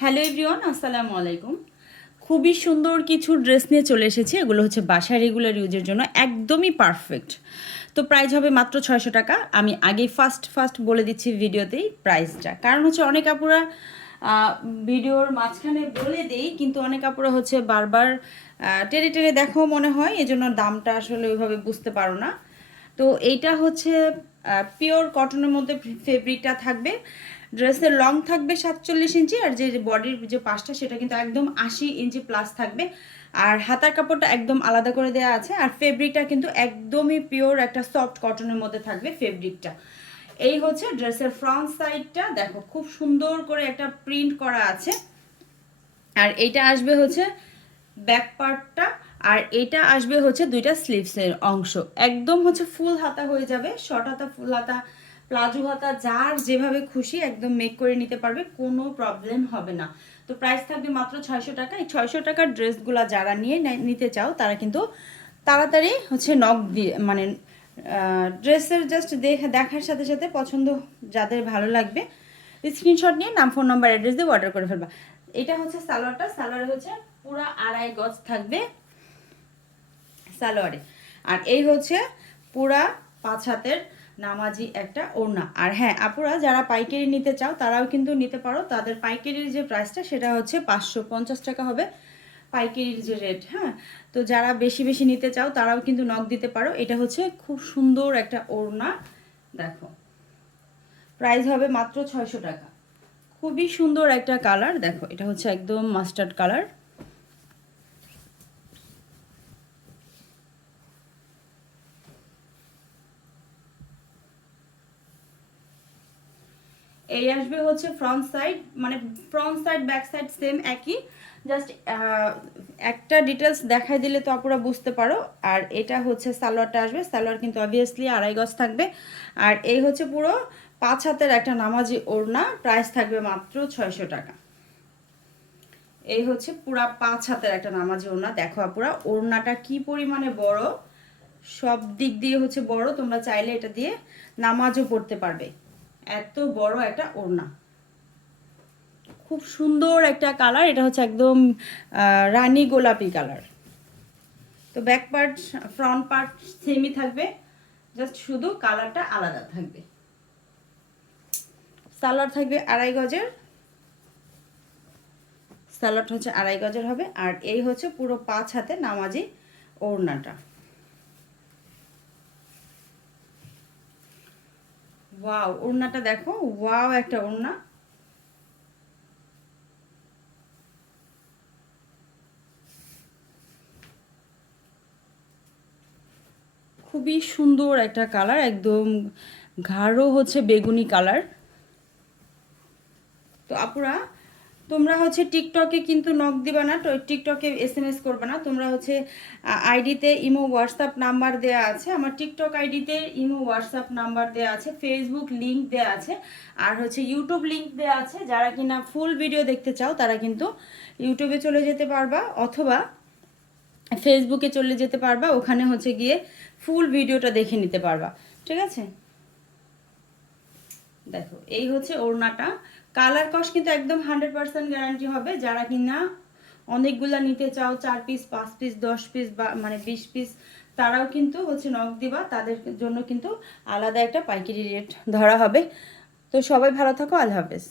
Hello everyone, আসসালামু আলাইকুম। খুবই সুন্দর কিছু ড্রেস নিয়ে চলে এসেছি। এগুলো হচ্ছে বাসায় রেগুলার ইউজের জন্য একদমই পারফেক্ট। তো প্রাইস হবে মাত্র ছয়শো টাকা। আমি আগেই ফার্স্ট ফার্স্ট বলে দিচ্ছি ভিডিওতেই প্রাইসটা। কারণ হচ্ছে অনেক আপুরা ভিডিওর মাঝখানে বলে দেই, কিন্তু অনেক আপুরা হচ্ছে বারবার টেনে টেনে দেখো মনে হয়, এজন্য দামটা আসলে ওইভাবে বুঝতে পারো না। তো এইটা হচ্ছে পিওর কটনের মধ্যে ফেব্রিকটা থাকবে। ড্রেসের লং থাকবে সাতচল্লিশ ইঞ্চি আর যে বডির যে পাশটা সেটা কিন্তু একদম আশি ইঞ্চি প্লাস থাকবে। আর হাতার কাপড়টা একদম আলাদা করে দেওয়া আছে। আর ফেব্রিকটা কিন্তু একদমই পিওর একটা সফট কটনের মধ্যে থাকবে ফেব্রিকটা এই হচ্ছে ড্রেসের ফ্রন্ট সাইডটা দেখো, খুব সুন্দর করে একটা প্রিন্ট করা আছে। আর এইটা আসবে হচ্ছে ব্যাক পার্টটা আর এটা আসবে হচ্ছে দুইটা স্লিভসের অংশ। একদম হচ্ছে ফুল হাতা হয়ে যাবে। শর্ট হাতা ফুল হাতা প্লাজো হাতা যার যেভাবে খুশি একদম মেক করে নিতে পারবে, কোনো প্রবলেম হবে না। তো প্রাইস থাকবে মাত্র ছয়শো টাকা। এই ছয়শো টাকার ড্রেসগুলো যারা নিয়ে নিতে চাও, তারা কিন্তু তাড়াতাড়ি হচ্ছে নখ দিয়ে মানে ড্রেসের জাস্ট দেখার সাথে সাথে পছন্দ যাদের ভালো লাগবে স্ক্রিনশট নিয়ে নাম ফোন নাম্বার অ্যাড্রেস দিয়ে অর্ডার করে ফেলবা। এটা হচ্ছে সালোয়ারটা। সালোয়ারে হচ্ছে পুরো আড়াই গজ থাকবে সালোয়ারে। আর এই হচ্ছে পুরা পাঁচ হাতের নামাজি একটা ওড়না। আর হ্যাঁ আপুরা, যারা পাইকারি নিতে চাও, তারাও কিন্তু নিতে পারো। তাদের পাইকারির যে প্রাইসটা সেটা হচ্ছে পাঁচশো পঞ্চাশ টাকা হবে পাইকারির যে রেট হ্যাঁ? তো যারা বেশি বেশি নিতে চাও, তারাও কিন্তু নখ দিতে পারো। এটা হচ্ছে খুব সুন্দর একটা ওড়না, দেখো। প্রাইস হবে মাত্র ছয়শো টাকা। খুবই সুন্দর একটা কালার দেখো। এটা হচ্ছে একদম মাস্টার্ড কালার এই আসবে হচ্ছে ফ্রন্ট সাইড মানে front side back side same একই। জাস্ট একটা ডিটেলস দেখাই দিলে তো আপুরা বুঝতে পারো। আর এটা হচ্ছে সালোয়ারটা আসবে। সালোয়ার কিন্তু অবভিয়াসলি আড়াই গজ থাকবে। আর এই হচ্ছে পুরো পাঁচ হাতের একটা নামাজি ওড়না। প্রাইস থাকবে মাত্র ছয়শো টাকা। এই হচ্ছে পুরা পাঁচ হাতের একটা নামাজি ওড়না। দেখো আপুরা, ওড়নাটা কি পরিমাণে বড়? সব দিক দিয়ে হচ্ছে বড়। তোমরা চাইলে এটা দিয়ে নামাজও পড়তে পারবে। এত বড় একটা ওড়না। খুব সুন্দর একটা কালার, এটা হচ্ছে একদম রানী গোলাপি কালার। তো ব্যাক পার্ট ফ্রন্ট পার্ট সেমই থাকবে জাস্ট শুধু কালারটা আলাদা থাকবে। সালোয়ার থাকবে আড়াই গজের। সালোয়ারটা হচ্ছে আড়াই গজের হবে, আর এই হচ্ছে পুরো পাঁচ হাতে নামাজি ওড়নাটা। ওয়াও, ওড়নাটা দেখো। ওয়াও, একটা ওড়না। খুবই সুন্দর একটা কালার, একদম গাঢ় হচ্ছে বেগুনি কালার। তো আপুরা তোমরা হচ্ছে টিকটকে কিন্তু নক দিবা না টিকটকে এস এম এস করবে না। তোমরা হচ্ছে আইডিতে ইমো হোয়াটসঅ্যাপ নাম্বার দেওয়া আছে। আমার টিকটক আইডিতে ইমো হোয়াটসঅ্যাপ নাম্বার দেওয়া আছে ফেসবুক লিংক দেওয়া আছে, আর হচ্ছে ইউটিউব লিংক দেওয়া আছে। যারা কিনা ফুল ভিডিও দেখতে চাও, তারা কিন্তু ইউটিউবে চলে যেতে পারবা, অথবা ফেসবুকে চলে যেতে পারবা, ওখানে হচ্ছে গিয়ে ফুল ভিডিওটা দেখে নিতে পারবা। ঠিক আছে? দেখো, এই হচ্ছে ওড়নাটা। কালার কস কিন্তু একদম হান্ড্রেড পার্সেন্ট গ্যারান্টি হবে। যারা কিনা অনেকগুলা নিতে চাও, চার পিস পাঁচ পিস দশ পিস বা মানে বিশ পিস তারাও কিন্তু হচ্ছে নখ দিবা। তাদের জন্য কিন্তু আলাদা একটা পাইকারি রেট ধরা হবে। তো সবাই ভালো থাকো, আল্লাহ হাফেজ।